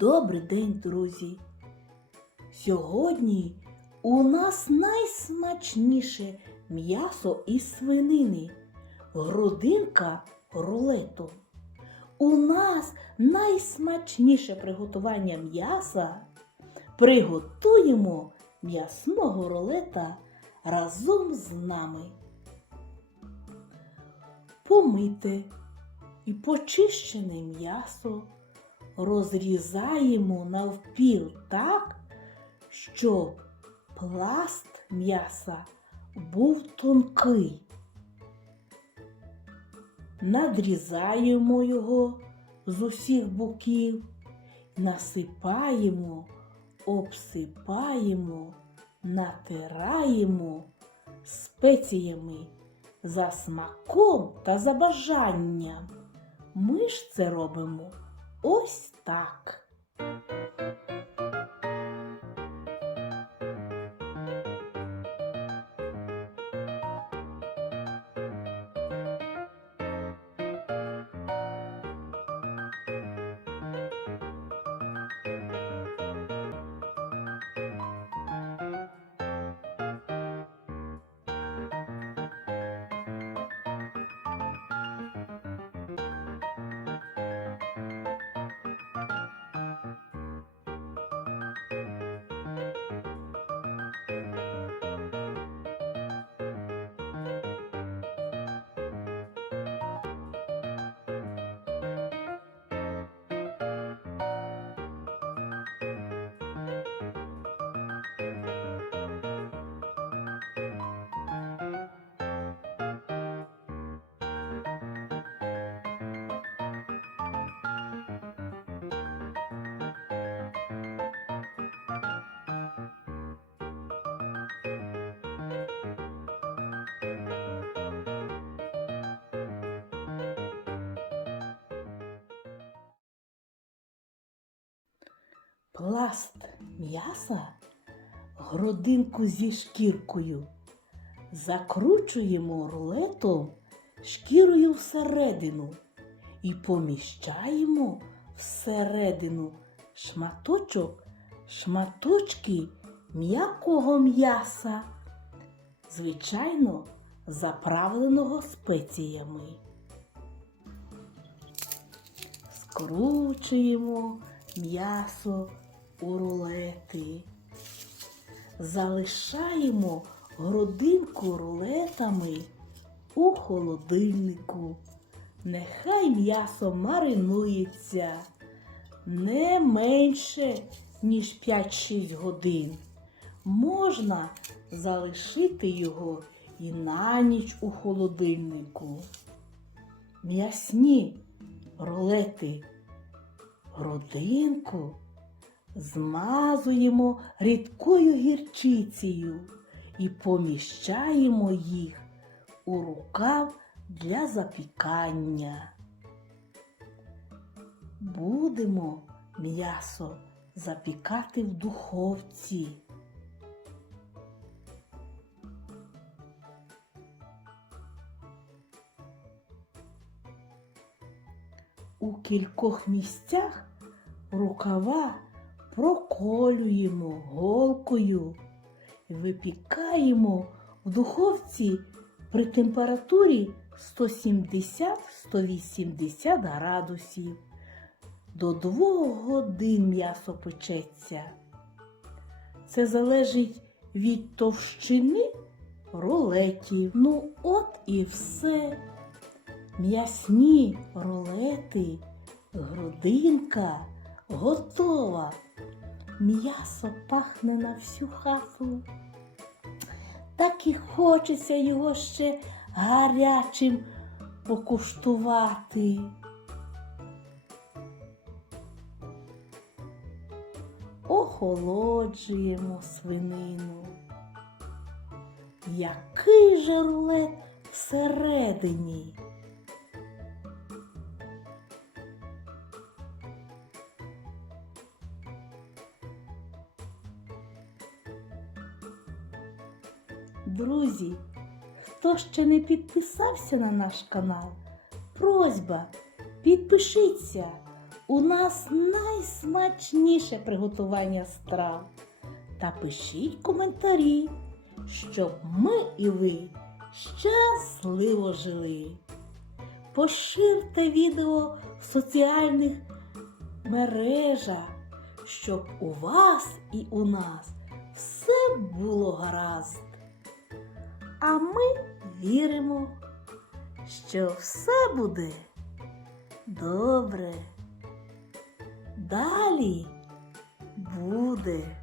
Добрий день, друзі! Сьогодні у нас найсмачніше м'ясо із свинини, грудинка рулету. У нас найсмачніше приготування м'яса. Приготуємо м'ясного рулета разом з нами. Помите і почищене м'ясо розрізаємо навпіл так, щоб пласт м'яса був тонкий. Надрізаємо його з усіх боків, насипаємо, обсипаємо, натираємо спеціями за смаком та за бажанням. Ми ж це робимо ось так. Пласт м'яса, грудинку зі шкіркою. Закручуємо рулетом шкірою всередину і поміщаємо всередину шматочок, шматочки м'якого м'яса, звичайно, заправленого спеціями. Скручуємо м'ясо у рулети. Залишаємо грудинку рулетами у холодильнику. Нехай м'ясо маринується не менше, ніж 5-6 годин. Можна залишити його і на ніч у холодильнику. М'ясні рулети Родинку змазуємо рідкою гірчицею і поміщаємо їх у рукав для запікання. Будемо м'ясо запікати в духовці. У кількох місцях рукава проколюємо голкою випікаємо в духовці при температурі 170-180 градусів. До двох годин м'ясо печеться. Це залежить від товщини рулетів. Ну, от і все. М'ясні рулети, грудинка готова. М'ясо пахне на всю хату. Так і хочеться його ще гарячим покуштувати. Охолоджуємо свинину. Який же рулет всередині? Друзі, хто ще не підписався на наш канал, просьба, підпишіться. у нас найсмачніше приготування страв. Та пишіть коментарі, щоб ми і ви щасливо жили. Поширте відео в соціальних мережах, щоб у вас і у нас все було гаразд. А ми віримо, що все буде добре. Далі буде.